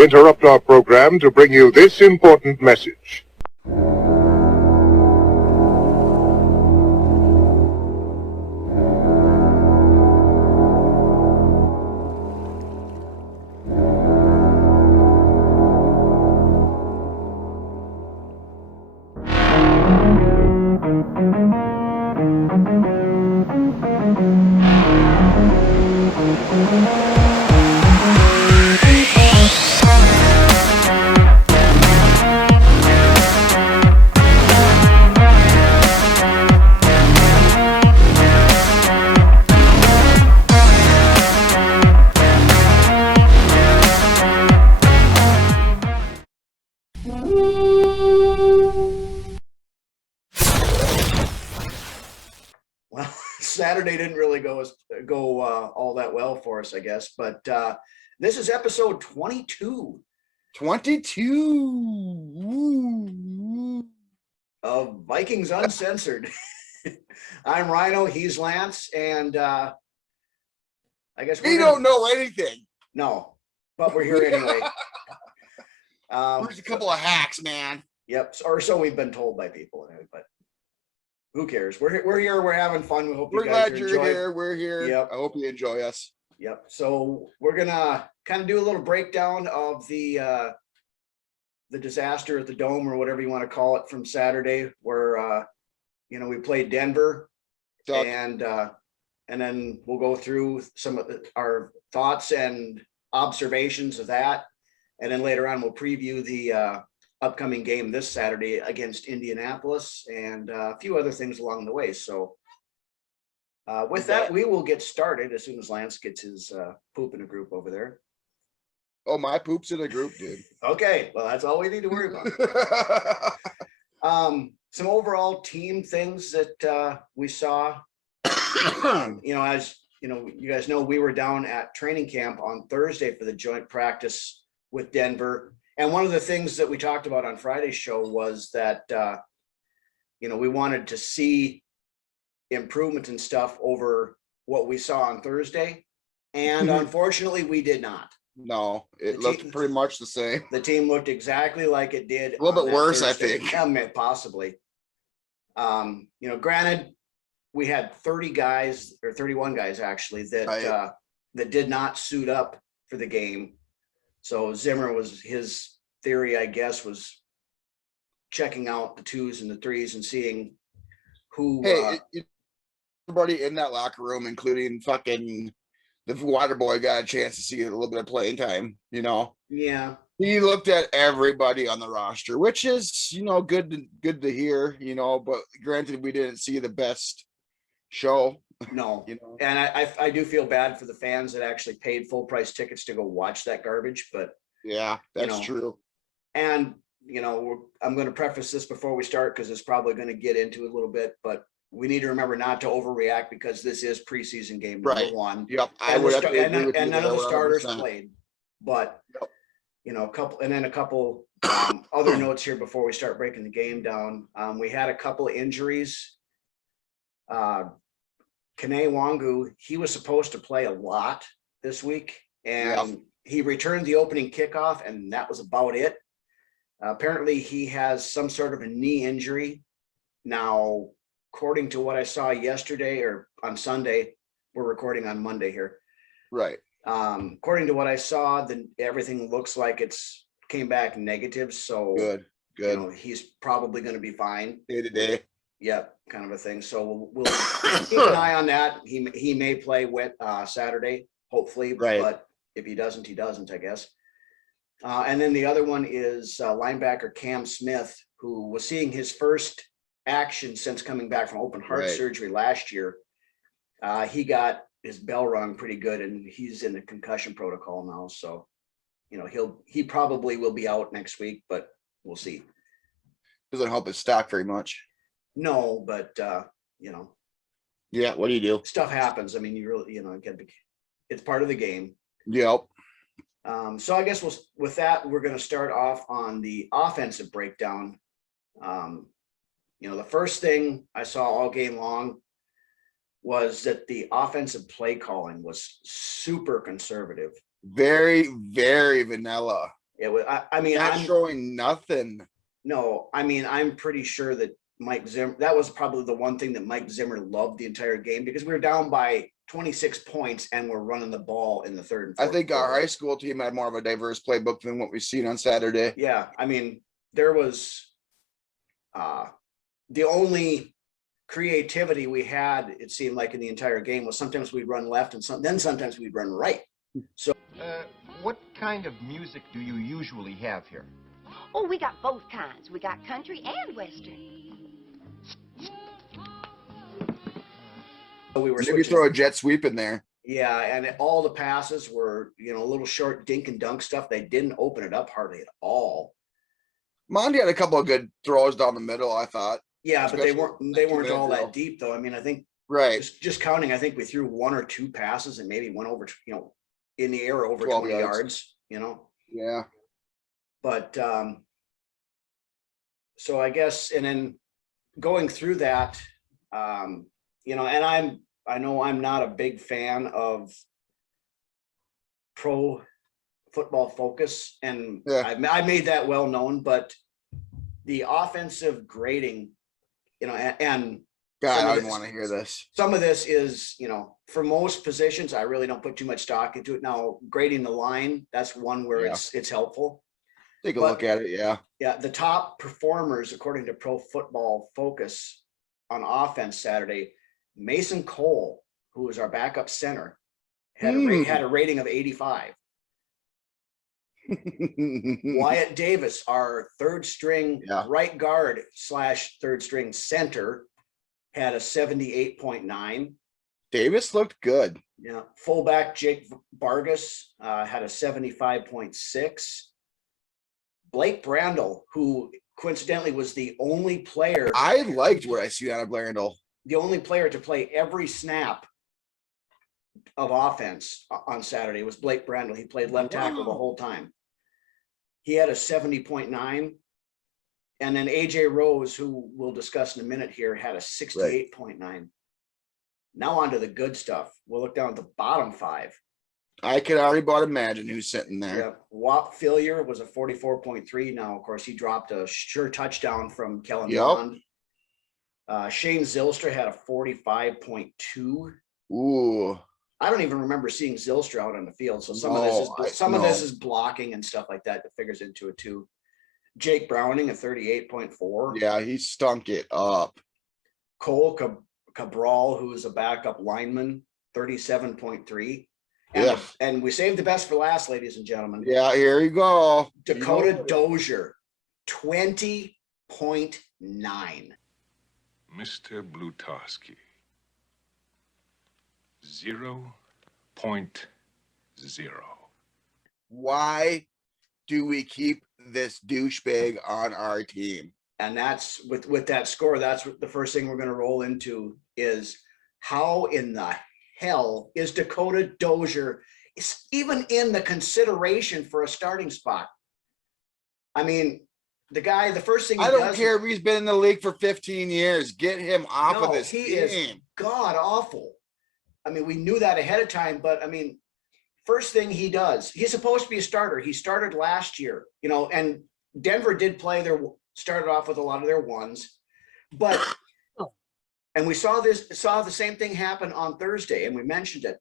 We interrupt our program to bring you this important message. Saturday didn't really go all that well for us, I guess. But this is episode 22. 22 of Vikings Uncensored. I'm Rhino, he's Lance, and I guess we don't know anything. No, but we're here anyway. We're just a couple of hacks, man. Yep, or so we've been told by people anyway, but who cares? We're here. We're having fun. We hope we're you guys glad you're here. We're here. Yep. I hope you enjoy us. Yep. So we're gonna kind of do a little breakdown of the disaster at the Dome, or whatever you want to call it, from Saturday, where we played Denver, and then we'll go through some of our thoughts and observations of that, and then later on we'll preview the upcoming game this Saturday against Indianapolis, and a few other things along the way. So with that, we will get started as soon as Lance gets his poop in a group over there. Oh, my poop's in a group, dude. Okay, well, that's all we need to worry about. Some overall team things that we saw. As you guys know, we were down at training camp on Thursday for the joint practice with Denver. And one of the things that we talked about on Friday's show was that, we wanted to see improvement and stuff over what we saw on Thursday. And unfortunately, we did not. No, it looked pretty much the same. The team looked exactly like it did. A little bit worse, Thursday. I think. Possibly. Granted, we had 30 guys, or 31 guys actually, that did not suit up for the game. So Zimmer his theory, I guess, was checking out the 2s and the 3s and seeing who. Everybody in that locker room, including fucking the water boy, got a chance to see a little bit of playing time. Yeah. He looked at everybody on the roster, which is good to hear. But granted, we didn't see the best show. No, and I do feel bad for the fans that actually paid full price tickets to go watch that garbage, but yeah, that's true. And I'm going to preface this before we start, because it's probably going to get into it a little bit, but we need to remember not to overreact, because this is preseason game number one. Yep, and none of the starters played, but a couple other notes here before we start breaking the game down. We had a couple of injuries. Kene Wangu, he was supposed to play a lot this week, and he returned the opening kickoff, and that was about it. Apparently, he has some sort of a knee injury. Now, according to what I saw yesterday or on Sunday, we're recording on Monday here. Right. According to what I saw, then everything looks like it's came back negative. So good. He's probably going to be fine day to day. Yep, kind of a thing. So we'll keep an eye on that. He may play with Saturday, hopefully. Right. But if he doesn't, I guess. And then the other one is linebacker Cam Smith, who was seeing his first action since coming back from open heart surgery last year. He got his bell rung pretty good, and he's in the concussion protocol now. So, he probably will be out next week, but we'll see. Doesn't help his stock very much. No, but yeah, what do you do? Stuff happens. I mean, you really, it's part of the game. Yep. So I guess with that, we're going to start off on the offensive breakdown. The first thing I saw all game long was that the offensive play calling was super conservative. Very, very vanilla. I mean, Not showing nothing. no, I mean, I'm pretty sure that Mike Zimmer, that was probably the one thing that Mike Zimmer loved the entire game, because we were down by 26 points and we're running the ball in the third and I fourth think our quarter. high school team had more of a diverse playbook than what we've seen on Saturday. Yeah, I mean, there was the only creativity we had, it seemed like, in the entire game was sometimes we'd run left and then sometimes we'd run right. So What kind of music do you usually have here? Oh, we got both kinds. We got country and western. we were Maybe switching. throw a jet sweep in there. Yeah, and all the passes were, a little short dink and dunk stuff. They didn't open it up hardly at all. Monde had a couple of good throws down the middle, I thought. Yeah, but they weren't all drill. that deep, though. I mean, I think Right. just counting, I think we threw 1 or 2 passes and maybe went over, in the air over 12 20 yards, Yeah. But so I guess, and then going through that, and I know I'm not a big fan of Pro Football Focus, and Yeah. I made that well known, but the offensive grading, and God, I don't want to hear this. some of this is, for most positions, I really don't put too much stock into it. Now, grading the line, that's one where Yeah. it's helpful. Take a But- look at it. Yeah. Yeah, the top performers, according to Pro Football Focus on offense Saturday, Mason Cole, who is our backup center, had a rating of 85. Wyatt Davis, our third string Yeah. right guard / third string center, had a 78.9. Davis looked good. Yeah, fullback Jake Vargas had a 75.6. Blake Brandel, who coincidentally was the only player I liked what I see out of Blarendel. to play every snap of offense on Saturday, was Blake Brandel. He played left tackle the whole time. He had a 70.9. And then AJ Rose, who we'll discuss in a minute here, had a 68.9. Now on to the good stuff. We'll look down at the bottom 5. I can already about imagine who's sitting there. Yeah, Wap Fillier was a 44.3. Now, of course, he dropped a sure touchdown from Kellen Monde. Shane Zylstra had a 45.2. Ooh. I don't even remember seeing Zylstra out on the field. So some of this is blocking and stuff like that figures into it too. Jake Browning, a 38.4. Yeah, he stunk it up. Cole Cabral, who is a backup lineman, 37.3. And we saved the best for last, ladies and gentlemen. Yeah, here you go. Dakota Dozier, 20.9. Mr. Blutarski, 0.0. Why do we keep this douchebag on our team? And that's with that score. That's the first thing we're going to roll into is how in the hell is Dakota Dozier even in the consideration for a starting spot? I mean, the guy, the first thing I don't care if he's been in the league for 15 years. Get him off of this he team. is god awful. I mean, we knew that ahead of time, but I mean, first thing he does, he's supposed to be a starter. He started last year, and Denver did started off with a lot of their ones, but and we saw the same thing happen on Thursday, and we mentioned it.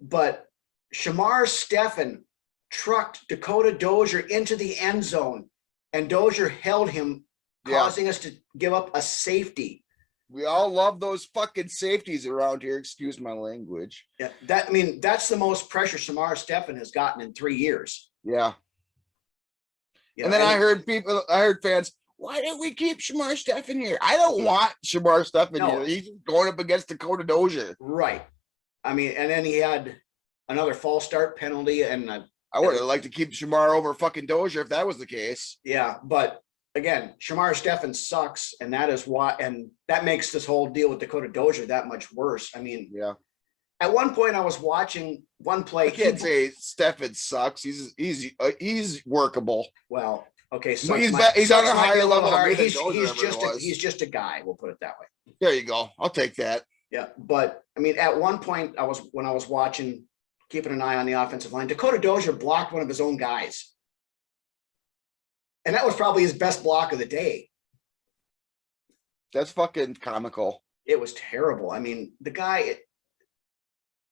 But Shamar Stephen trucked Dakota Dozier into the end zone, and Dozier held him, causing us to give up a safety. We all love those fucking safeties around here. Excuse my language. Yeah, that's the most pressure Shamar Stephen has gotten in 3 years. Yeah. And then I heard fans, why didn't we keep Shamar Stephen here? I don't want Shamar Stephen here. He's going up against Dakota Dozier. Right. I mean, and then he had another false start penalty, and I would have liked to keep Shamar over fucking Dozier if that was the case. Yeah, but again, Shamar Stephen sucks, and that is why, and that makes this whole deal with Dakota Dozier that much worse. I mean, yeah. At one point, I was watching one play. I can't say Stephen sucks. He's workable. Well, okay, so he's on a higher level. He's just a guy. We'll put it that way. There you go. I'll take that. Yeah, but I mean, at one point, when I was watching, keeping an eye on the offensive line, Dakota Dozier blocked one of his own guys. And that was probably his best block of the day. That's fucking comical. It was terrible. I mean, the guy,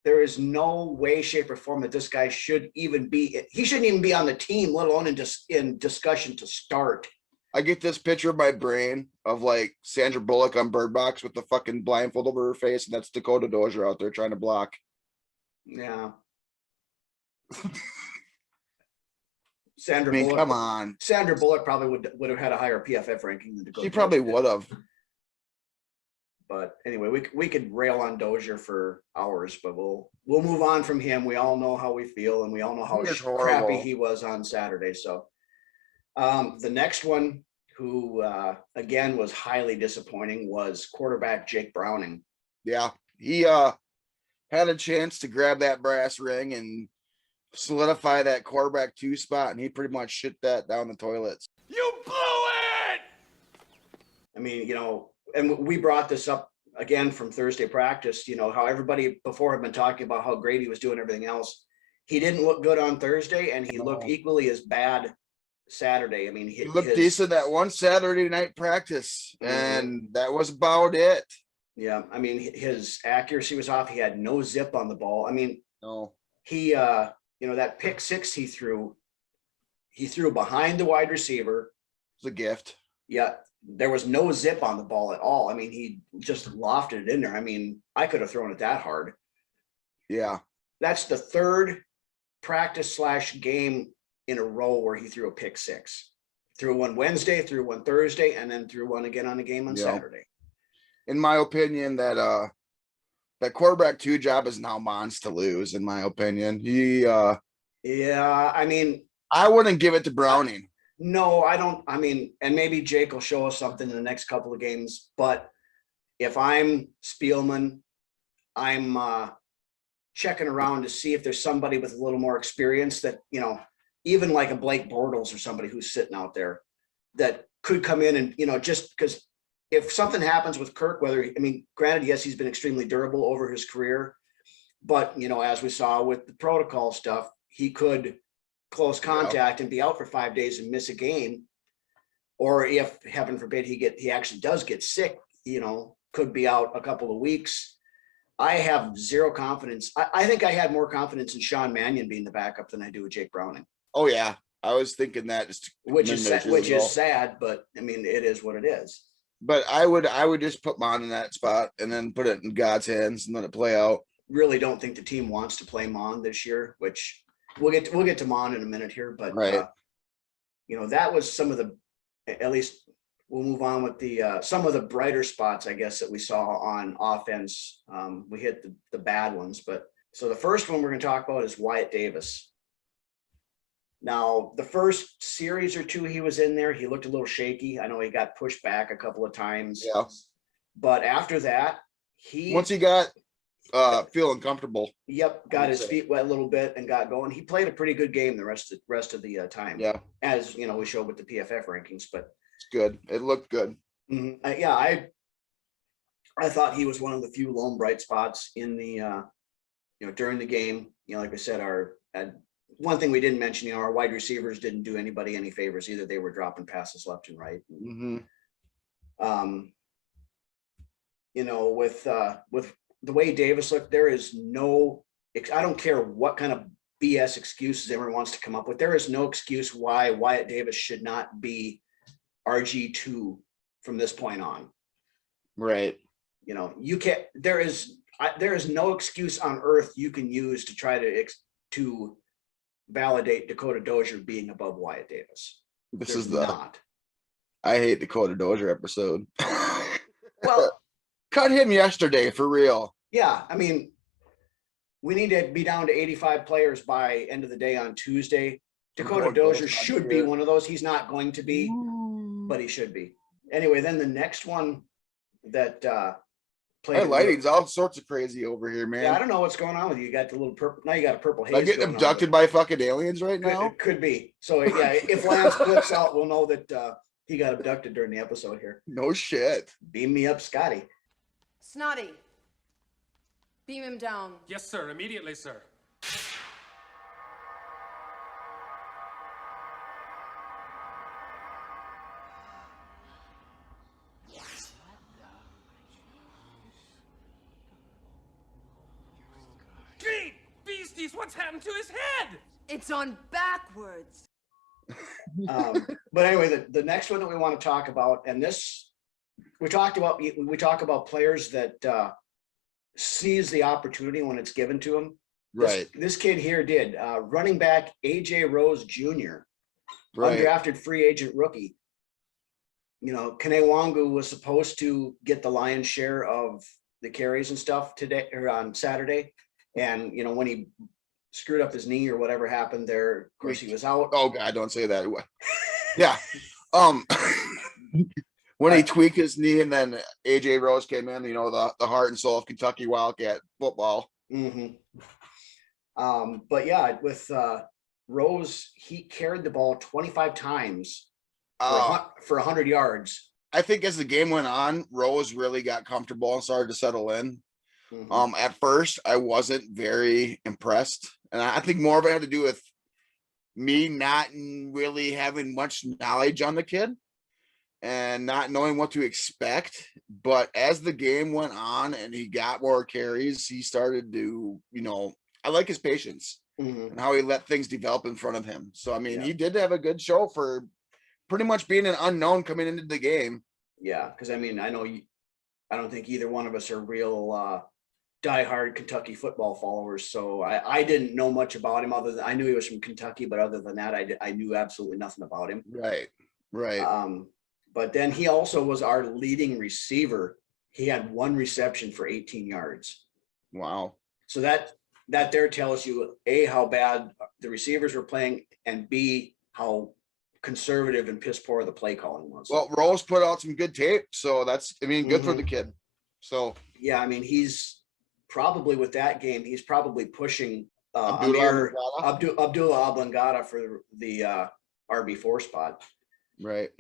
there is no way, shape, or form that this guy should even be, he shouldn't even be on the team, let alone in discussion to start. I get this picture of my brain of like Sandra Bullock on Bird Box with the fucking blindfold over her face, and that's Dakota Dozier out there trying to block. Yeah. Sandra I mean, Bullock, come on. Sandra Bullock probably would have had a higher PFF ranking than Dakota. She probably Dozier would have. But anyway, we could rail on Dozier for hours, but we'll move on from him. We all know how we feel, and we all know how crappy he was on Saturday. So the next one, who again was highly disappointing, was quarterback Jake Browning. Yeah, he had a chance to grab that brass ring and solidify that quarterback 2 spot, and he pretty much shit that down the toilets. You blew it! I mean, you know, and we brought this up again from Thursday practice, you know, how everybody before had been talking about how great he was doing everything else. He didn't look good on Thursday, and he looked equally as bad Saturday. I mean, he looked decent that one Saturday night practice, and that was about it. Yeah, I mean, his accuracy was off. He had no zip on the ball. I mean, no, he, you know, that pick six he threw behind the wide receiver. It was a gift. Yeah, there was no zip on the ball at all. I mean, he just lofted it in there. I mean, I could have thrown it that hard. Yeah. That's the third practice / game in a row where he threw a pick six. Threw one Wednesday, threw one Thursday, and then threw one again on the game on Saturday. In my opinion, that quarterback 2 job is now Mon's to lose, in my opinion. Yeah, I mean, I wouldn't give it to Browning. No, I don't. I mean, and maybe Jake will show us something in the next couple of games, but if I'm Spielman, I'm checking around to see if there's somebody with a little more experience that, you know, even like a Blake Bortles or somebody who's sitting out there that could come in and, you know, just because if something happens with Kirk, I mean, granted, yes, he's been extremely durable over his career, but, you know, as we saw with the protocol stuff, he could close contact and be out for 5 days and miss a game. Or if, heaven forbid, he actually does get sick, you know, could be out a couple of weeks. I have zero confidence. I think I had more confidence in Sean Mannion being the backup than I do with Jake Browning. Oh yeah, I was thinking that, which is sad, but I mean, it is what it is. But I would just put Mon in that spot and then put it in God's hands and let it play out. Really don't think the team wants to play Mon this year, which we'll get to Mon in a minute here, but right. You know, that was some of the, at least we'll move on with the some of the brighter spots, I guess, that we saw on offense. We hit the bad ones, but so the first one we're going to talk about is Wyatt Davis. Now, the first series or two he was in there, he looked a little shaky. I know he got pushed back a couple of times. Yeah. But after that, once he got feeling comfortable. Yep, got his feet wet a little bit and got going. He played a pretty good game the rest of the time. Yeah. As you know, we showed with the PFF rankings, but it's good. It looked good. Yeah, I thought he was one of the few lone bright spots in the you know, during the game. You know, like I said, one thing we didn't mention, you know, our wide receivers didn't do anybody any favors either. They were dropping passes left and right. You know, with the way Davis looked, there is no, I don't care what kind of BS excuses everyone wants to come up with. There is no excuse why Wyatt Davis should not be RG2 from this point on. Right. You know, you can't, there is no excuse on earth you can use to try to validate Dakota Dozier being above Wyatt Davis. There's not. I hate Dakota Dozier episode. Well, cut him yesterday for real. Yeah, I mean, we need to be down to 85 players by end of the day on Tuesday. Dakota Dozier should be one of those. He's not going to be, but he should be. Anyway, then the next one that my lighting's all sorts of crazy over here, man. Yeah, I don't know what's going on with you. You got the little purple. Now you got a purple haze. Am I getting abducted by fucking aliens right now? It could be. So yeah, if Lance clips out, we'll know that he got abducted during the episode here. No shit. Beam me up, Scotty. Snotty. Beam him down. Yes, sir. Immediately, sir. Jeez, what's happened to his head? It's on backwards. But anyway, the next one that we want to talk about, and this we talk about players that seize the opportunity when it's given to them. Right. This kid here did. Running back AJ Rose Jr., Right. undrafted free agent rookie. You know, Kanewangu was supposed to get the lion's share of the carries and stuff today or on Saturday. And, you know, when he screwed up his knee or whatever happened there, of course he was out. Oh God, don't say that. Yeah. When he tweaked his knee and then AJ Rose came in, you know, the heart and soul of Kentucky Wildcat football. Mm-hmm. But yeah, with Rose, he carried the ball 25 times for 100 yards. I think as the game went on, Rose really got comfortable and started to settle in. Mm-hmm. At first, I wasn't very impressed, and I think more of it had to do with me not really having much knowledge on the kid and not knowing what to expect. But as the game went on and he got more carries, he started to, you know, I like his patience and how he let things develop in front of him. So, I mean, he did have a good show for pretty much being an unknown coming into the game. Yeah, because I mean, I don't think either one of us are real diehard Kentucky football followers. So I didn't know much about him other than I knew he was from Kentucky, but other than that, I knew absolutely nothing about him. Right. But then he also was our leading receiver. He had one reception for 18 yards. Wow. So that there tells you A, how bad the receivers were playing, and B, how conservative and piss poor the play calling was. Well, Rose put out some good tape, so that's, I mean, good for the kid. So yeah, I mean, he's probably with that game, he's probably pushing Abdullah Oblongata for the RB4 spot. Right.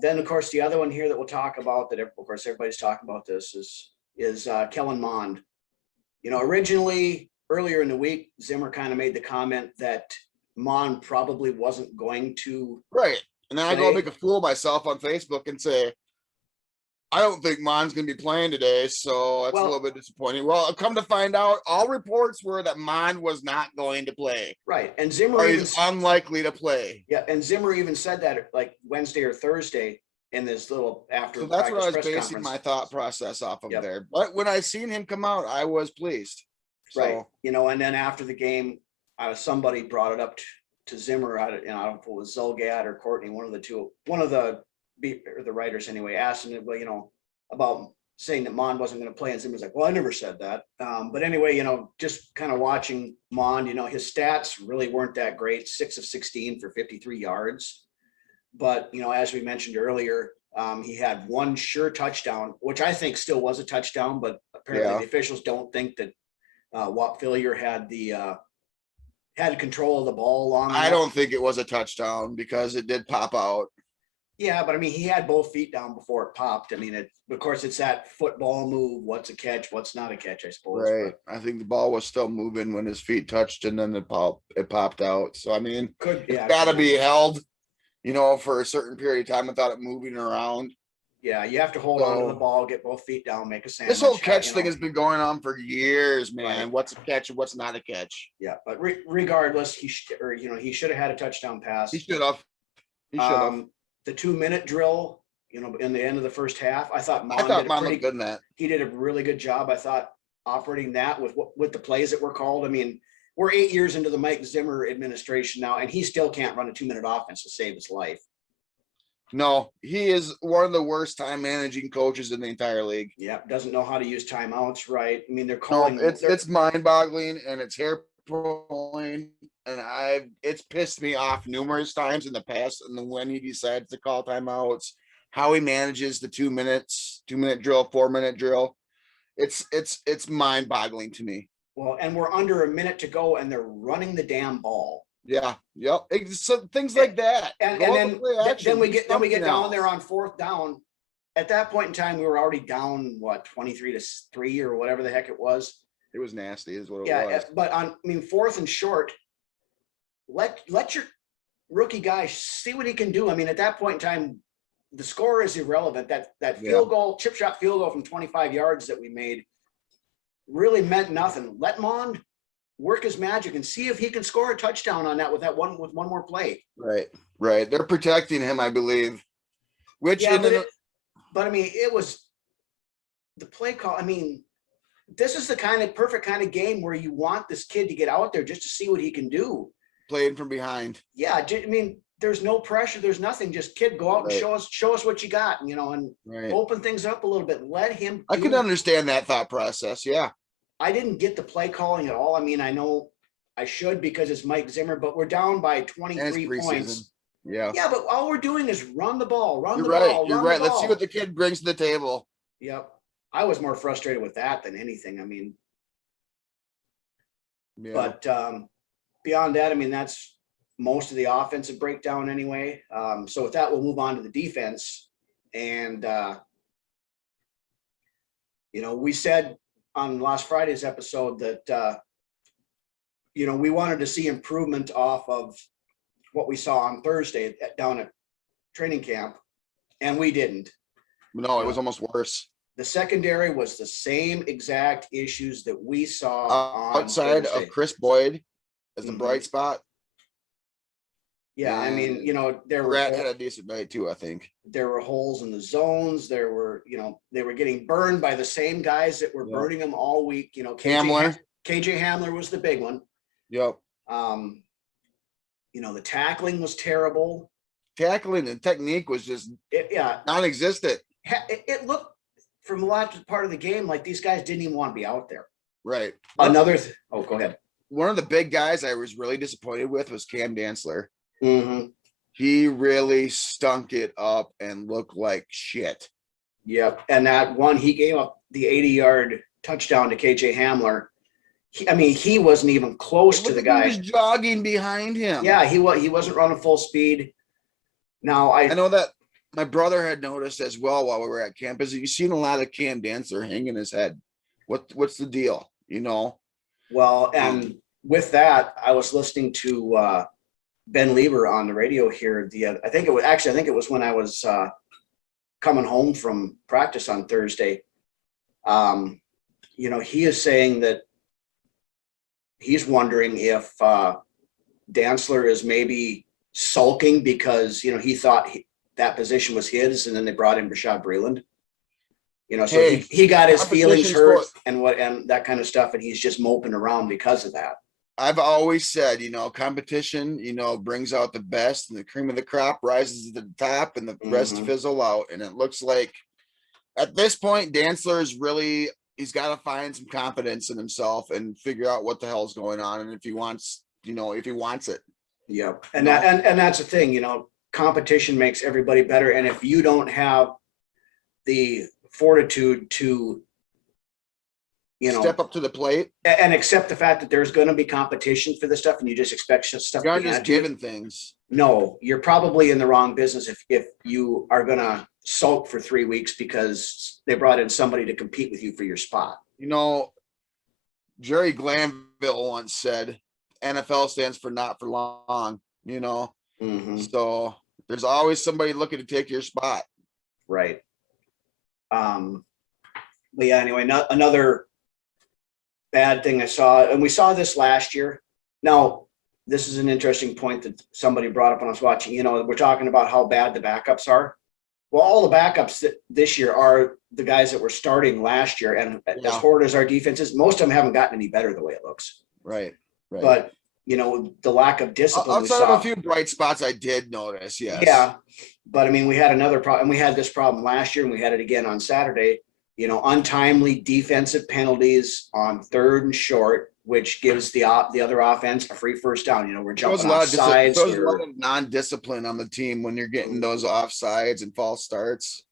Then of course the other one here that we'll talk about that of course everybody's talking about this is Kellen Monde. You know, originally earlier in the week, Zimmer kind of made the comment that Monde probably wasn't going to. Right. And then I go make a fool of myself on Facebook and say, I don't think Mond's going to be playing today. So that's a little bit disappointing. Well, I've come to find out all reports were that Monde was not going to play. Right. And Zimmer is unlikely to play. Yeah. And Zimmer even said that like Wednesday or Thursday in this little after. So that's what I was basing my thought process off of there. But when I seen him come out, I was pleased. So, right. You know, and then after the game, somebody brought it up to Zimmer. I don't know if it was Zolgad or Courtney, one of the writers anyway, asked him, well, you know, about saying that Monde wasn't going to play. And Zimmer's like, well, I never said that. But anyway, you know, just kind of watching Monde, you know, his stats really weren't that great. 6 of 16 for 53 yards. But, you know, as we mentioned earlier, he had one sure touchdown, which I think still was a touchdown, but apparently the officials don't think that Walt Fillier had control of the ball long enough. I don't think it was a touchdown because it did pop out. Yeah, but I mean, he had both feet down before it popped. I mean, of course, it's that football move. What's a catch? What's not a catch, I suppose. Right. But I think the ball was still moving when his feet touched and then it popped out. So, I mean, it's got to be held, you know, for a certain period of time without it moving around. Yeah, you have to hold on to the ball, get both feet down, make a sandwich. This whole catch thing has been going on for years, man. Right. What's a catch and what's not a catch? Yeah, but regardless, he should have had a touchdown pass. He should have. The 2-minute drill, you know, in the end of the first half, I thought Monde looked good in that. He did a really good job. I thought operating that with the plays that were called. I mean, we're 8 years into the Mike Zimmer administration now, and he still can't run a 2-minute offense to save his life. No, he is one of the worst time managing coaches in the entire league. Yeah, doesn't know how to use timeouts right. I mean, they're calling. No, it's mind-boggling and it's hair-pulling, and it's pissed me off numerous times in the past. And when he decides to call timeouts, how he manages the 2-minute drill, 4-minute drill, it's mind-boggling to me. Well, and we're under a minute to go, and they're running the damn ball. Yeah. Yep. So things like that. And then we get down there on 4th down. At that point in time, we were already down 23-3 or whatever the heck it was. It was nasty, is what it was. Yeah, but 4th and short, let your rookie guy see what he can do. I mean, at that point in time, the score is irrelevant. That field goal, chip shot field goal from 25 yards that we made really meant nothing. Let Monde work his magic and see if he can score a touchdown on that with one more play. Right. They're protecting him, I believe. Which, Yeah, but I mean, it was the play call. I mean, this is the perfect kind of game where you want this kid to get out there just to see what he can do. playing from behind. Yeah, I mean, there's no pressure. There's nothing. Just kid, go out and show us what you got, and open things up a little bit. Let him. I can understand that thought process. Yeah. I didn't get the play calling at all. I mean, I know I should because it's Mike Zimmer, but we're down by 23 points. Yeah. Yeah, but all we're doing is run the ball, You're right. Let's see what the kid brings to the table. Yep. I was more frustrated with that than anything. I mean, but beyond that, I mean, that's most of the offensive breakdown anyway. So with that, we'll move on to the defense. And, we said on last Friday's episode that, we wanted to see improvement off of what we saw on Thursday down at training camp, and we didn't. No, it was almost worse. The secondary was the same exact issues that we saw outside of Chris Boyd as a bright spot. Yeah, I mean, there were Rat had a decent night too, I think. There were holes in the zones. There were, they were getting burned by the same guys that were burning them all week. KJ Hamler was the big one. Yep. The tackling was terrible. Tackling and technique was just non-existent. It looked from a lot part of the game like these guys didn't even want to be out there. Right. Go ahead. One of the big guys I was really disappointed with was Cam Dantzler. Mm-hmm. He really stunk it up and looked like shit. Yep. And that one, he gave up the 80-yard touchdown to KJ Hamler. He wasn't even close to the guy. He was jogging behind him. Yeah, he wasn't running full speed. Now I know that my brother had noticed as well while we were at campus. You've seen a lot of Cam Dantzler hanging his head. What's the deal? Well, and with that, I was listening to Ben Lieber on the radio here. I think it was when I was coming home from practice on Thursday. He is saying that he's wondering if Dantzler is maybe sulking because, he thought that position was his, and then they brought in Rashad Breeland. So he got his feelings hurt and that kind of stuff, and he's just moping around because of that. I've always said, competition, brings out the best, and the cream of the crop rises to the top, and the rest fizzle out. And it looks like at this point, Dantzler is he's got to find some confidence in himself and figure out what the hell's going on. And if he wants it. Yeah. And that's the thing, competition makes everybody better. And if you don't have the fortitude to, step up to the plate and accept the fact that there's going to be competition for this stuff, and you just expect stuff. You're just giving things. No, you're probably in the wrong business if you are going to sulk for 3 weeks because they brought in somebody to compete with you for your spot. Jerry Glanville once said, NFL stands for not for long, So there's always somebody looking to take your spot. Right. But yeah, anyway, another bad thing I saw, and we saw this last year. Now, this is an interesting point that somebody brought up when I was watching. We're talking about how bad the backups are. Well, all the backups this year are the guys that were starting last year, and as horrid as our defense is, most of them haven't gotten any better the way it looks. Right. But the lack of discipline. Outside of a few bright spots, I did notice. Yes. Yeah, but we had another problem. We had this problem last year, and we had it again on Saturday. Untimely defensive penalties on 3rd and short, which gives the other offense a free first down. We're jumping off sides. There's a lot of non-discipline on the team when you're getting those offsides and false starts.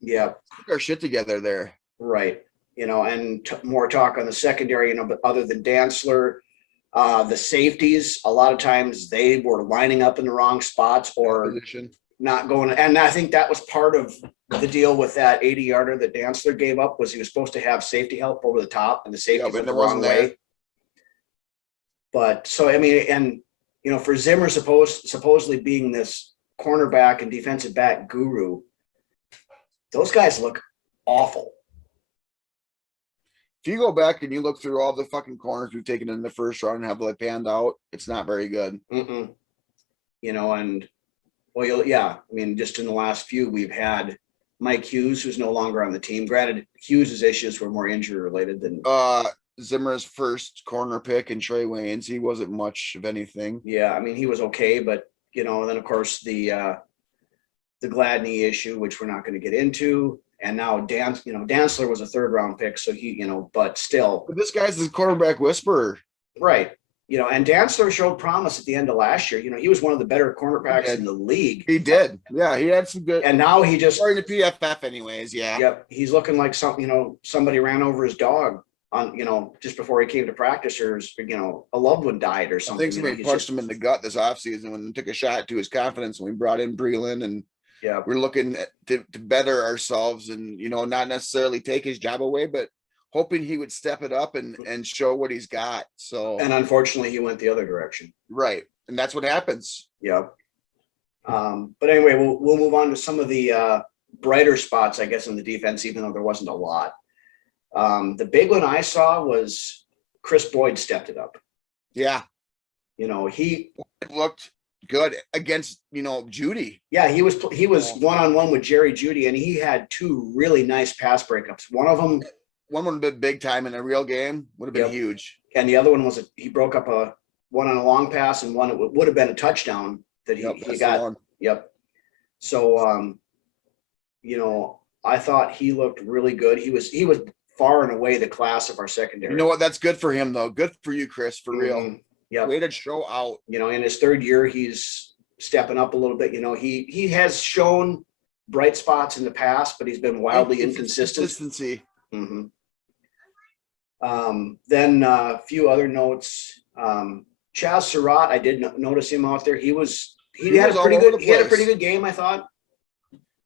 Yeah. Put our shit together there. Right. And more talk on the secondary, but other than Dantzler, the safeties, a lot of times they were lining up in the wrong spots or not going. And I think that was part of the deal with that 80-yarder that Dantzler gave up, was he was supposed to have safety help over the top, and the safety went the wrong way. But so, for Zimmer supposedly being this cornerback and defensive back guru, those guys look awful. if you go back and you look through all the fucking corners we've taken in the first round and have like panned out, it's not very good. You know, and well, I mean, just in the last few, we've had Mike Hughes, who's no longer on the team. Granted, Hughes's issues were more injury related than Zimmer's first corner pick and Trey Waynes. He wasn't much of anything. Yeah, I mean, he was okay, but you know, and then of course the Gladney issue, which we're not going to get into. And now Dantzler was a 3rd round pick. So he, you know, but still. But this guy's the quarterback whisperer. Right. You know, and Dantzler showed promise at the end of last year. You know, he was one of the better cornerbacks in the league. He did. Yeah, he had some good. And now he just. Starting to PFF anyways, yeah. Yep. He's looking like somebody ran over his dog on, just before he came to practice, or, a loved one died or something. I think somebody punched him in the gut this offseason when they took a shot to his confidence when we brought in Breland, and we're looking to better ourselves and, not necessarily take his job away, but hoping he would step it up and show what he's got. So, and unfortunately he went the other direction. Right. And that's what happens. Yep. But anyway, we'll move on to some of the brighter spots, I guess, in the defense, even though there wasn't a lot. The big one I saw was Chris Boyd stepped it up. Yeah. He looked good against, Judy. Yeah, he was one-on-one with Jerry Judy, and he had 2 really nice pass breakups. One would have been big time in a real game, would have been huge. And the other one was he broke up one on a long pass, and one would have been a touchdown that he got. Yep. So, I thought he looked really good. He was far and away the class of our secondary. You know what? That's good for him, though. Good for you, Chris, for real. Yeah. Way to show out. In his 3rd year, he's stepping up a little bit. He has shown bright spots in the past, but he's been wildly inconsistent. Consistency. Mm-hmm. Then a few other notes. Chaz Surratt, I did notice him out there. He had a pretty good game, I thought.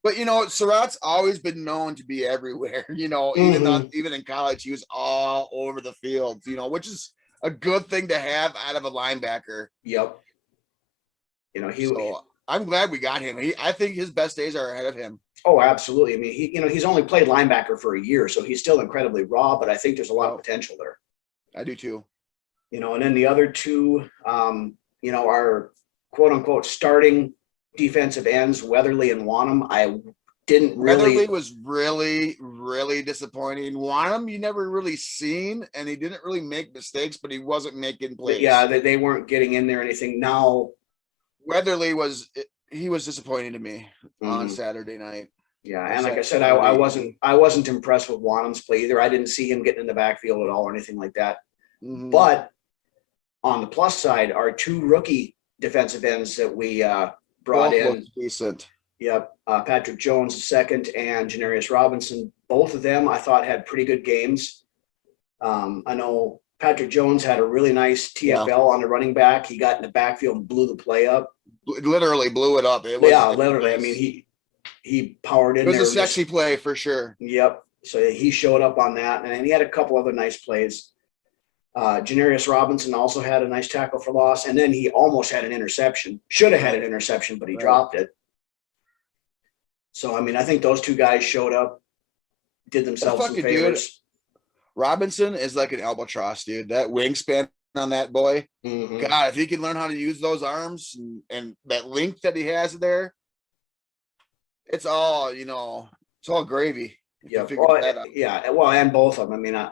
But Surratt's always been known to be everywhere. Even in college, he was all over the field. Which is a good thing to have out of a linebacker. Yep. I'm glad we got him. I think his best days are ahead of him. Oh, absolutely. I mean, he's only played linebacker for a year, so he's still incredibly raw, but I think there's a lot of potential there. I do too. And then the other 2, our quote unquote starting defensive ends, Weatherly and Wanham. Weatherly was really, really disappointing. Wanham, you never really seen, and he didn't really make mistakes, but he wasn't making plays. Yeah, they weren't getting in there or anything. Now, Weatherly was disappointing to me on Saturday night. Yeah, and like I said, I wasn't impressed with Wanham's play either. I didn't see him getting in the backfield at all or anything like that. Mm-hmm. But on the plus side, our 2 rookie defensive ends that we brought in, decent. Yep, Patrick Jones II and Janarius Robinson. Both of them I thought had pretty good games. I know Patrick Jones had a really nice TFL on the running back. He got in the backfield and blew the play up. Literally blew it up. Literally. I mean, he powered in there. It was a sexy play for sure. Yep. So he showed up on that, and he had a couple other nice plays. Janarius Robinson also had a nice tackle for loss, and then he almost had an interception. Should have had an interception, but he dropped it. So, I mean, I think those 2 guys showed up, did themselves some favors. Dude, Robinson is like an albatross, dude. That wingspan on that boy. Mm-hmm. God, if he can learn how to use those arms and that length that he has there, it's all, it's all gravy. Yeah. Well, and both of them. I mean, I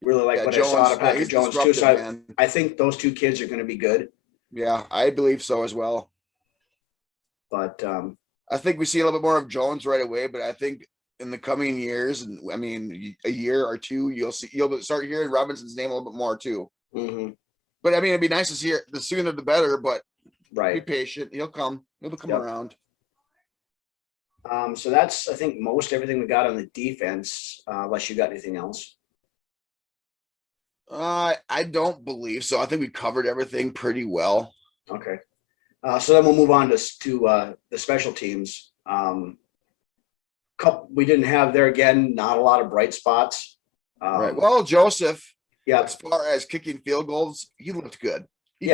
really like what Jones, I saw out of Patrick Jones too. So I think those 2 kids are going to be good. Yeah, I believe so as well. But I think we see a little bit more of Jones right away, but I think in the coming years, and I mean, a year or 2, you'll start hearing Robinson's name a little bit more too. Mm-hmm. But I mean, it'd be nice to see it. The sooner the better. But be patient. He'll come. He'll come around. So that's, I think, most everything we got on the defense. Unless you got anything else. I don't believe so. I think we covered everything pretty well. Okay. So then we'll move on to the special teams. We didn't have there again, not a lot of bright spots. Right. Well, Joseph, as far as kicking field goals, he looked good. He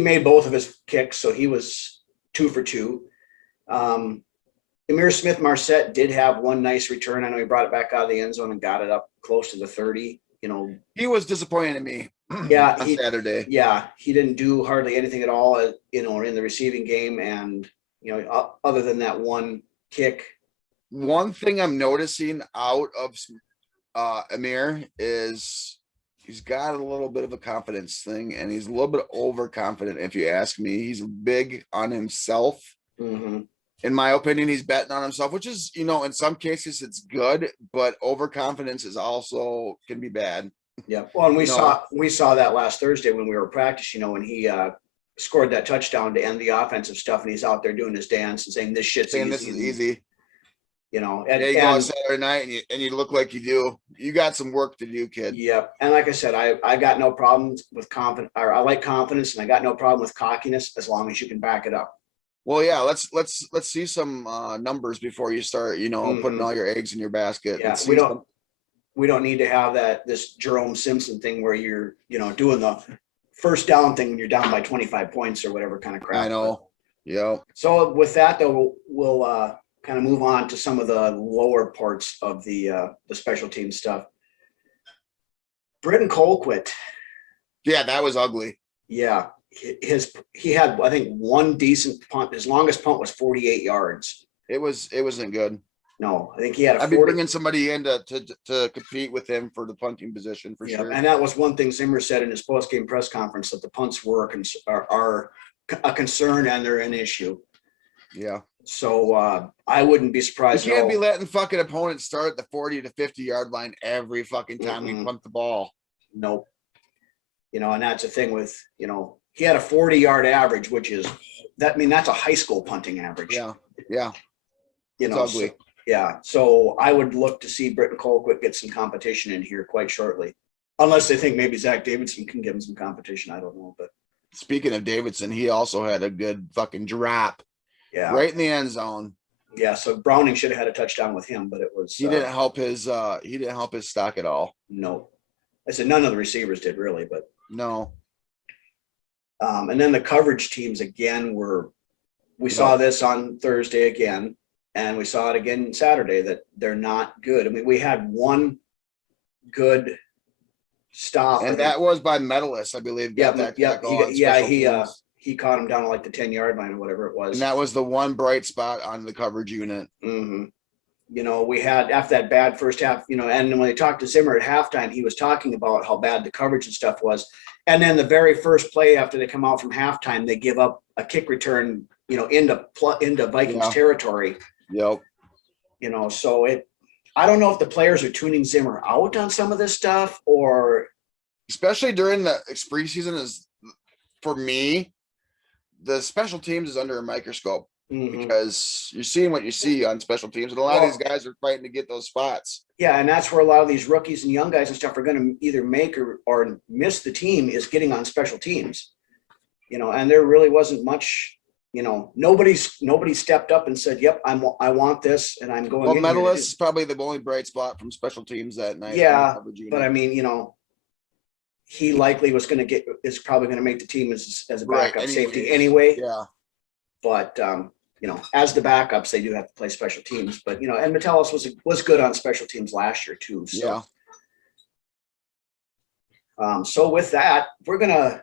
made both of his kicks, so he was 2 for 2. Emir Smith-Marset did have one nice return. I know he brought it back out of the end zone and got it up close to the 30. He was disappointing to me. Yeah, on Saturday. Yeah, he didn't do hardly anything at all, in the receiving game, and other than that one kick. One thing I'm noticing out of Amir is he's got a little bit of a confidence thing, and he's a little bit overconfident. If you ask me, he's big on himself. Mm-hmm. In my opinion, he's betting on himself, which is, in some cases it's good, but overconfidence is also can be bad. Yeah. Well, and we saw that last Thursday when we were practicing, when he scored that touchdown to end the offensive stuff, and he's out there doing his dance and saying this shit's easy. This is easy. And you go on Saturday night and you look like you do. You got some work to do, kid. Yeah. And like I said, I got no problems with confidence, or I like confidence, and I got no problem with cockiness as long as you can back it up. Well, yeah, let's see some numbers before you start, putting all your eggs in your basket. Yeah, we don't need to have this Jerome Simpson thing where you're, doing the first down thing when you're down by 25 points or whatever kind of crap. I know. Yeah. So with that though, we'll kind of move on to some of the lower parts of the special team stuff. Britton Colquitt. Yeah, that was ugly. Yeah. He had, I think, one decent punt. His longest punt was 48 yards. It wasn't good. No, I think he had I'd be bringing somebody in to compete with him for the punting position for sure. And that was one thing Zimmer said in his post-game press conference, that the punts are a concern and they're an issue. Yeah. So I wouldn't be surprised. You can't be letting fucking opponents start at the 40 to 50 yard line every fucking time we punt the ball. Nope. And that's the thing with, he had a 40-yard average, which is that's a high school punting average. Yeah. Yeah. It's ugly. So I would look to see Britton Colquitt get some competition in here quite shortly, unless they think maybe Zach Davidson can give him some competition. I don't know, but speaking of Davidson, he also had a good fucking drop. Yeah, right in the end zone. Yeah, so Browning should have had a touchdown with him, but it was he didn't help his stock at all. No, I said none of the receivers did really, but no. And then the coverage teams again we saw this on Thursday again. And we saw it again Saturday that they're not good. I mean, we had one good stop, and that was by Medalist, I believe. He caught him down on like the 10-yard line or whatever it was. And that was the one bright spot on the coverage unit. Mm-hmm. We had after that bad first half, and when they talked to Zimmer at halftime, he was talking about how bad the coverage and stuff was. And then the very first play after they come out from halftime, they give up a kick return, into Vikings territory. Yep. So I don't know if the players are tuning Zimmer out on some of this stuff, or especially during the preseason is, for me, the special teams is under a microscope because you're seeing what you see on special teams, and a lot of these guys are fighting to get those spots. Yeah, and that's where a lot of these rookies and young guys and stuff are going to either make or miss the team, is getting on special teams. And there really wasn't much. Nobody stepped up and said, "Yep, I want this, and I'm going." Well, Medalist is probably the only bright spot from special teams that night. Yeah, but I mean, he likely is probably going to make the team as a backup safety anyway. Yeah. But as the backups, they do have to play special teams. But and Metellus was good on special teams last year too. So. Yeah. So with that, we're gonna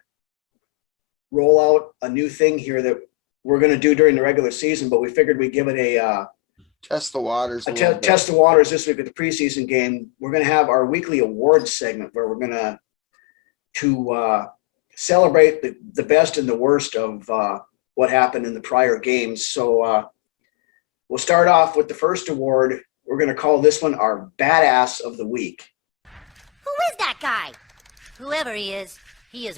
roll out a new thing here that we're going to do during the regular season, but we figured we'd give it a test the waters. Test the waters this week at the preseason game. We're going to have our weekly awards segment where we're going to celebrate the best and the worst of what happened in the prior games. So we'll start off with the first award. We're going to call this one our Badass of the Week. Who is that guy? Whoever he is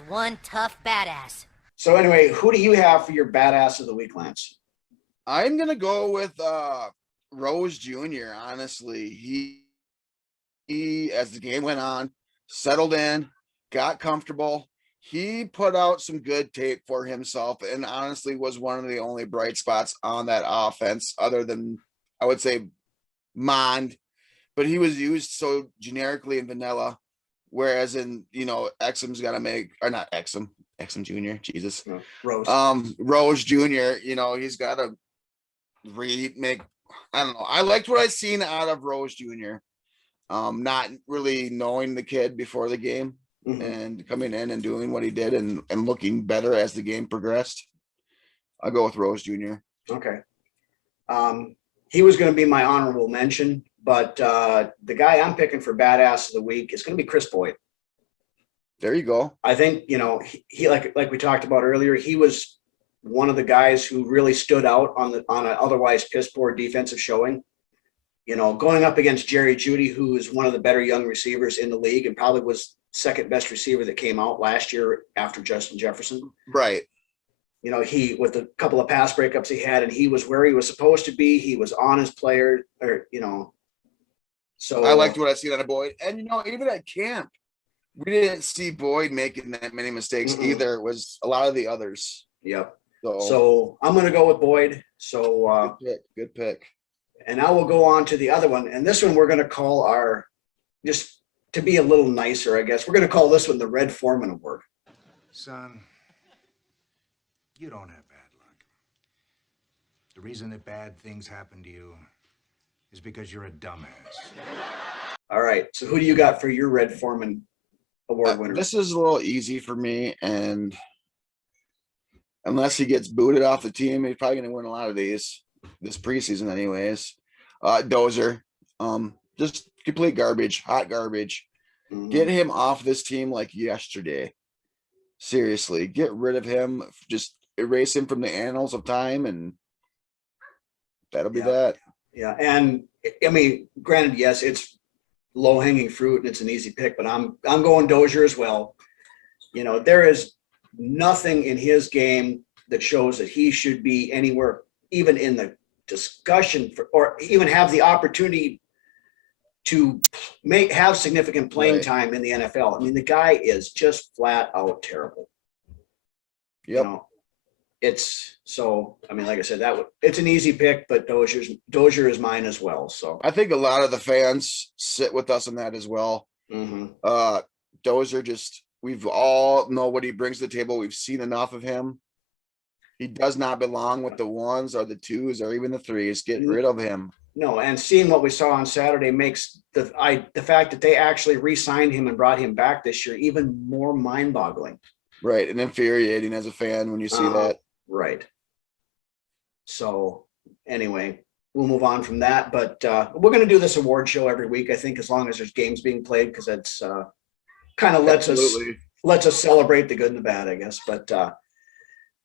one tough badass. So anyway, who do you have for your Badass of the Week, Lance? I'm going to go with Rose Jr., honestly. He, as the game went on, settled in, got comfortable. He put out some good tape for himself and honestly was one of the only bright spots on that offense other than, I would say, Monde. But he was used so generically in vanilla, whereas in, Exum's got to make – or not Exum. Exum Jr. Jesus. Rose. Rose Jr., he's got to make I don't know. I liked what I seen out of Rose Jr. Not really knowing the kid before the game and coming in and doing what he did and looking better as the game progressed. I'll go with Rose Jr. Okay. He was going to be my honorable mention, but the guy I'm picking for badass of the week is going to be Chris Boyd. There you go. I think, you know, he like we talked about earlier, he was one of the guys who really stood out on an otherwise piss poor defensive showing. You know, going up against Jerry Jeudy, who is one of the better young receivers in the league and probably was second best receiver that came out last year after Justin Jefferson. Right. You know, he, with a couple of pass breakups he had, and he was where he was supposed to be. He was on his player, or, you know, so I liked what I seen out of Boyd. And, you know, even at camp, we didn't see Boyd making that many mistakes either. It was a lot of the others. Yep. So So I'm going to go with Boyd. So good pick. And now we'll go on to the other one. And this one we're going to call our, just to be a little nicer, I guess, we're going to call this one the Red Foreman Award. Son, you don't have bad luck. The reason that bad things happen to you is because you're a dumbass. All right. So who do you got for your Red Foreman Award winner? This is a little easy for me, and unless he gets booted off the team, he's probably going to win a lot of these this preseason anyways. Dozier, just complete garbage, hot garbage. Get him off this team like yesterday. Seriously, get rid of him. Just erase him from the annals of time, and that'll be that. Yeah, and I mean, granted, yes, it's low-hanging fruit and it's an easy pick, but I'm going Dozier as well. You know, there is nothing in his game that shows that he should be anywhere, even in the discussion for, or even have the opportunity to have significant playing time in the NFL. I mean, the guy is just flat out terrible. Yep. You know, it's so, I mean, like I said, it's an easy pick, but Dozier is mine as well. So I think a lot of the fans sit with us on that as well. Dozier, just, we've all know what he brings to the table. We've seen enough of him. He does not belong with the ones or the twos or even the threes. Get rid of him. No, and seeing what we saw on Saturday makes the fact that they actually re-signed him and brought him back this year even more mind-boggling. Right, and infuriating as a fan when you see that. Right. So anyway, we'll move on from that. But we're going to do this award show every week, I think, as long as there's games being played, because that's kind of lets us celebrate the good and the bad, I guess. But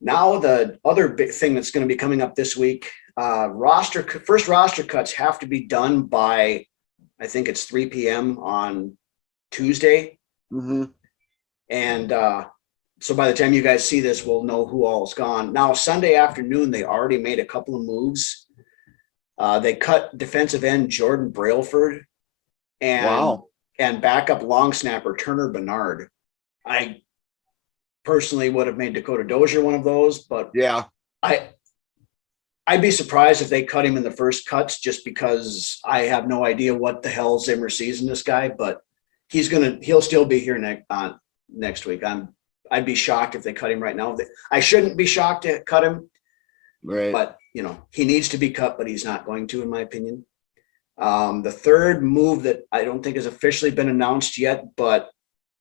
now the other big thing that's going to be coming up this week, first roster cuts have to be done by, I think it's 3 p.m. on Tuesday. And so by the time you guys see this, we'll know who all is gone. Now, Sunday afternoon, they already made a couple of moves. They cut defensive end Jordan Brailford and backup long snapper Turner Bernard. I personally would have made Dakota Dozier one of those, but yeah, I'd be surprised if they cut him in the first cuts, just because I have no idea what the hell Zimmer sees in this guy, but he'll still be here next week. I'd be shocked if they cut him right now. I shouldn't be shocked to cut him, right? But you know, he needs to be cut, but he's not going to, in my opinion. The third move that I don't think has officially been announced yet, but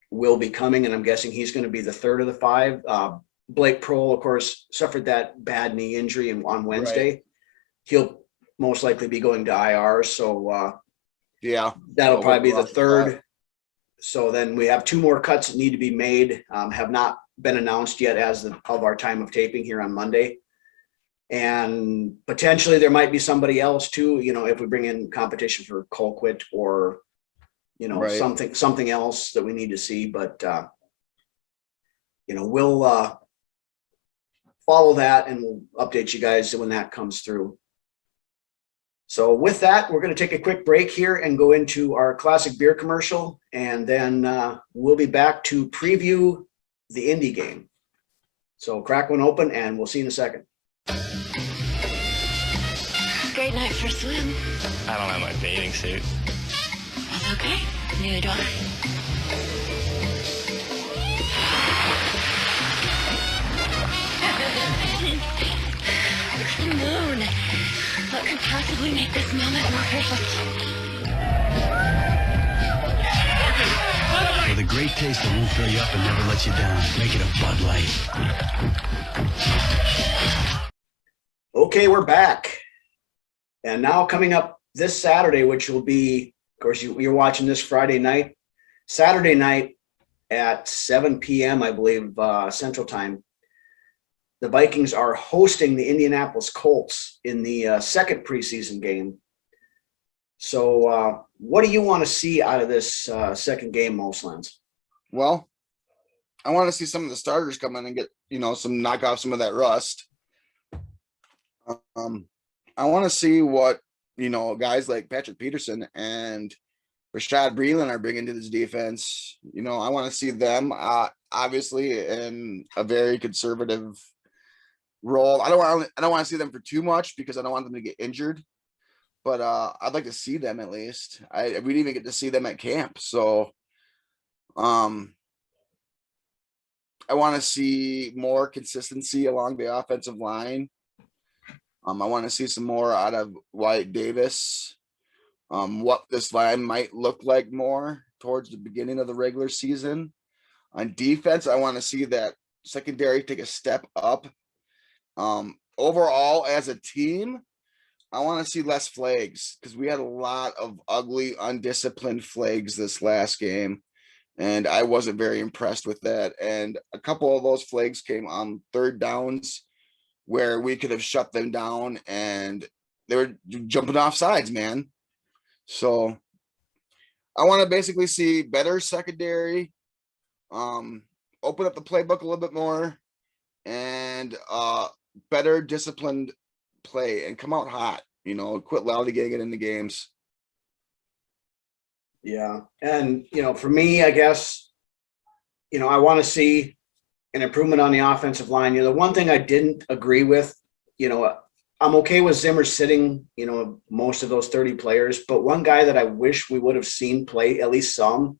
will be coming, and I'm guessing he's going to be the third of the five. Blake Prohl, of course, suffered that bad knee injury on Wednesday. Right. He'll most likely be going to IR. So that'll probably be the third. So then we have two more cuts that need to be made, have not been announced yet as of our time of taping here on Monday. And potentially there might be somebody else too, you know, if we bring in competition for Colquitt or, you know, something else that we need to see. But, you know, we'll follow that and we'll update you guys when that comes through. So with that, we're going to take a quick break here and go into our classic beer commercial, and then we'll be back to preview the Indy game. So crack one open and we'll see you in a second. Great night for a swim. I don't have my bathing suit. That's okay. Neither do I. Look at the moon. What could possibly make this moment more perfect? With a great taste that won't fill you up and never let you down. Make it a Bud Light. Okay, we're back. And now coming up this Saturday, which will be, of course, you're watching this Friday night. Saturday night at 7 p.m., I believe, Central Time, the Vikings are hosting the Indianapolis Colts in the second preseason game. So what do you want to see out of this second game, Moslands? Well, I want to see some of the starters come in and get, knock off some of that rust. I want to see what, guys like Patrick Peterson and Rashad Breeland are bringing to this defense. I want to see them, obviously, in a very conservative role. I don't want to see them for too much because I don't want them to get injured. But I'd like to see them at least. We didn't even get to see them at camp, so I want to see more consistency along the offensive line. I want to see some more out of Wyatt Davis. What this line might look like more towards the beginning of the regular season. On defense, I want to see that secondary take a step up. Overall, as a team, I want to see less flags because we had a lot of ugly, undisciplined flags this last game, and I wasn't very impressed with that. And a couple of those flags came on third downs where we could have shut them down, and they were jumping off sides, man. So I want to basically see better secondary, open up the playbook a little bit more, and better disciplined play and come out hot, quit lollygagging in the games. Yeah. And, for me, I guess, I want to see an improvement on the offensive line. The one thing I didn't agree with, I'm okay with Zimmer sitting, most of those 30 players, but one guy that I wish we would have seen play at least some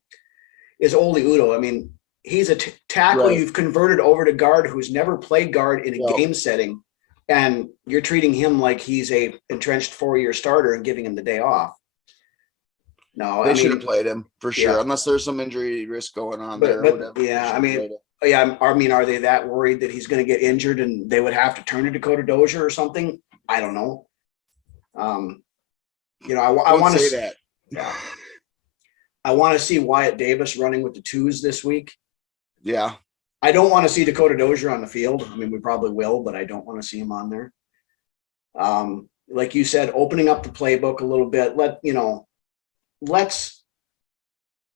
is Oli Udoh. I mean, he's a tackle Right. You've converted over to guard who's never played guard in a game setting, and you're treating him like he's a entrenched 4-year starter and giving him the day off. No, They should have played him for sure, yeah. unless there's some injury risk going on But- there. Or but, whatever. yeah, They I should mean, have played him. Yeah, I mean, are they that worried that he's going to get injured and they would have to turn to Dakota Dozier or something? I don't know. I want to say that. Yeah. I want to see Wyatt Davis running with the twos this week. Yeah. I don't want to see Dakota Dozier on the field. I mean, we probably will, but I don't want to see him on there. Like you said, opening up the playbook a little bit.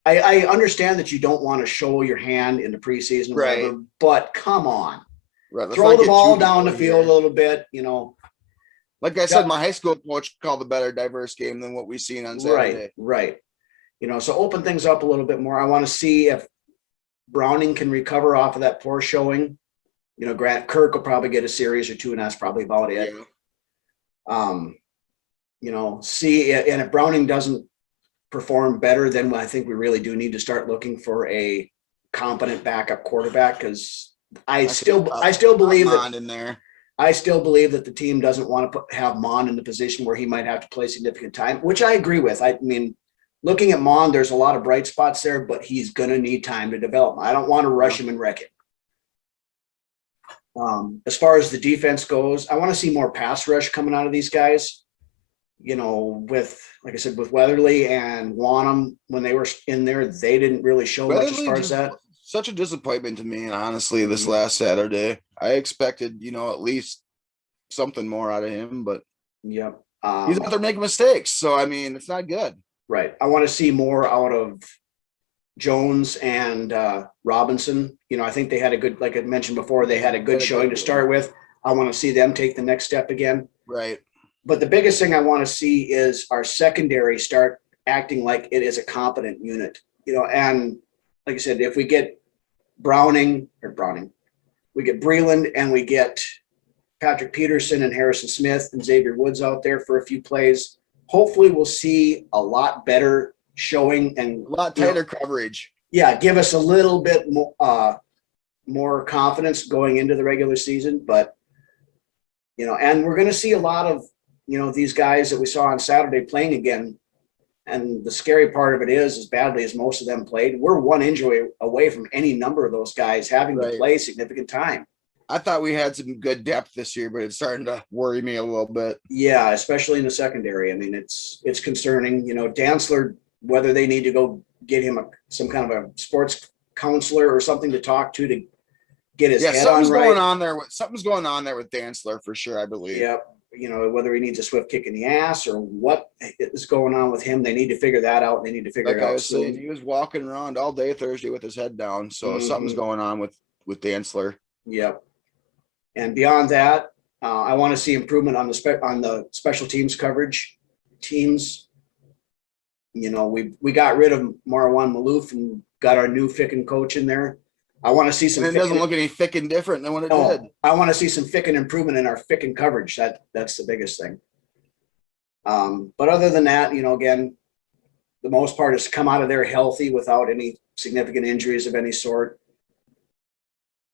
I understand that you don't want to show your hand in the preseason, or Right. whatever, but come on. Right. Throw the ball down the field a little bit, Like I said, my high school coach called a better diverse game than what we've seen on Saturday. Right. So open things up a little bit more. I want to see if Browning can recover off of that poor showing. Grant Kirk will probably get a series or two, and that's probably about it. Yeah. See, and if Browning doesn't perform better, then I think we really do need to start looking for a competent backup quarterback, because I still believe that in there. I still believe that the team doesn't want to have Monde in the position where he might have to play significant time, which I agree with. I mean, looking at Monde, there's a lot of bright spots there, but he's going to need time to develop. I don't want to rush him and wreck it. As far as the defense goes, I want to see more pass rush coming out of these guys. With, like I said, with Weatherly and Wanham, when they were in there, they didn't really show much as far as that. Such a disappointment to me, honestly, this last Saturday. I expected, at least something more out of him, but Yep. He's out there making mistakes. So, I mean, it's not good. Right. I want to see more out of Jones and Robinson. I think they had a good, like I mentioned before, they had a good showing to start with. I want to see them take the next step again. Right. But the biggest thing I want to see is our secondary start acting like it is a competent unit, and like I said, if we get we get Breeland and we get Patrick Peterson and Harrison Smith and Xavier Woods out there for a few plays, hopefully we'll see a lot better showing and a lot tighter coverage. Yeah. Give us a little bit more confidence going into the regular season, but and we're going to see a lot of these guys that we saw on Saturday playing again. And the scary part of it is, as badly as most of them played, we're one injury away from any number of those guys having to play significant time. I thought we had some good depth this year, but it's starting to worry me a little bit. Yeah, especially in the secondary. I mean, it's concerning. Dantzler, whether they need to go get him some kind of a sports counselor or something to talk to get his head on right. Something's going on there with Dantzler for sure, I believe. Yep. Whether he needs a swift kick in the ass or what is going on with him, they need to figure that out. They need to figure it out. I was saying, he was walking around all day Thursday with his head down. So something's going on with Dantzler. Yep. And beyond that, I want to see improvement on the special teams coverage teams. We got rid of Marwan Malouf and got our new Ficken coach in there. I want to see some. And it doesn't look any Ficken different than what it did. I want to see some Ficken improvement in our Ficken coverage. That's the biggest thing. But other than that, again, the most part is to come out of there healthy without any significant injuries of any sort.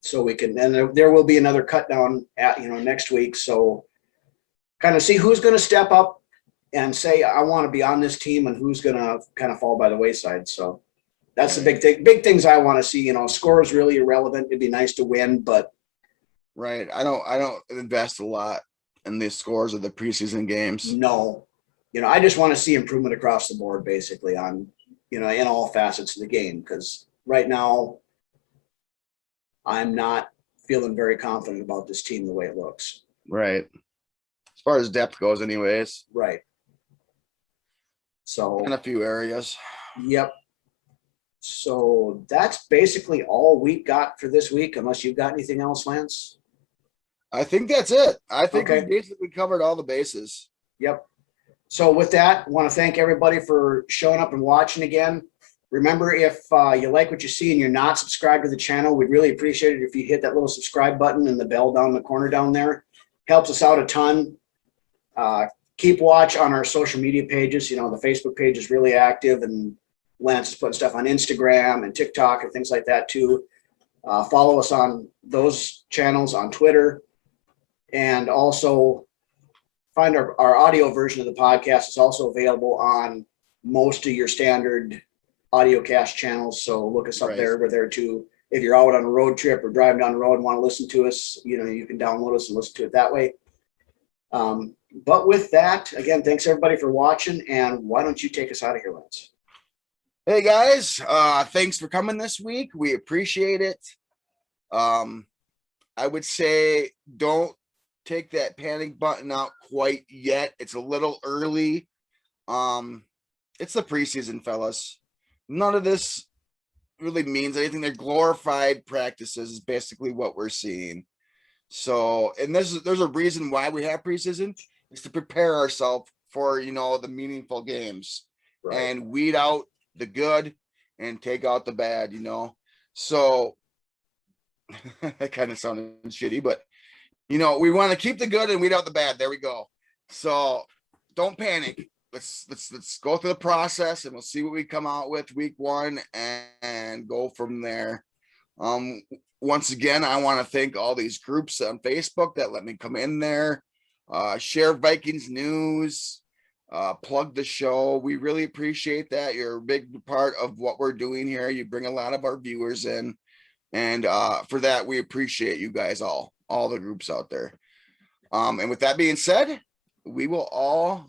So we can, and there will be another cut down at, next week. So kind of see who's going to step up and say, I want to be on this team, and who's going to kind of fall by the wayside. So that's the big thing. Big things I want to see. Score is really irrelevant. It'd be nice to win, but right. I don't invest a lot in the scores of the preseason games. No, I just want to see improvement across the board, basically on, in all facets of the game. Because right now, I'm not feeling very confident about this team the way it looks. Right. As far as depth goes, anyways. Right. So in a few areas. Yep. So that's basically all we got for this week, unless you've got anything else, Lance. I think that's it. I think we basically covered all the bases. Yep. So with that, I want to thank everybody for showing up and watching again. Remember, if you like what you see and you're not subscribed to the channel, we'd really appreciate it if you hit that little subscribe button and the bell down in the corner down there. Helps us out a ton. Keep watch on our social media pages. The Facebook page is really active, and Lance is putting stuff on Instagram and TikTok and things like that too. Follow us on those channels on Twitter, and also find our audio version of the podcast is also available on most of your standard audio cast channels. So look us up there. We're there too. If you're out on a road trip or driving down the road and want to listen to us, you can download us and listen to it that way. But with that, again, thanks everybody for watching. And why don't you take us out of here, Lance? Hey guys, thanks for coming this week. We appreciate it. I would say don't take that panic button out quite yet. It's a little early. It's the preseason, fellas. None of this really means anything. They're glorified practices is basically what we're seeing. So, and there's a reason why we have preseason, is to prepare ourselves for, the meaningful games and weed out the good and take out the bad, So that kind of sounded shitty, but we want to keep the good and weed out the bad. There we go. So don't panic. Let's go through the process, and we'll see what we come out with week one and go from there. Once again, I want to thank all these groups on Facebook that let me come in there, share Vikings news, plug the show. We really appreciate that. You're a big part of what we're doing here. You bring a lot of our viewers in, and for that, we appreciate you guys all the groups out there. And with that being said, we will all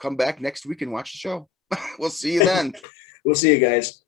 come back next week and watch the show. We'll see you then. We'll see you guys.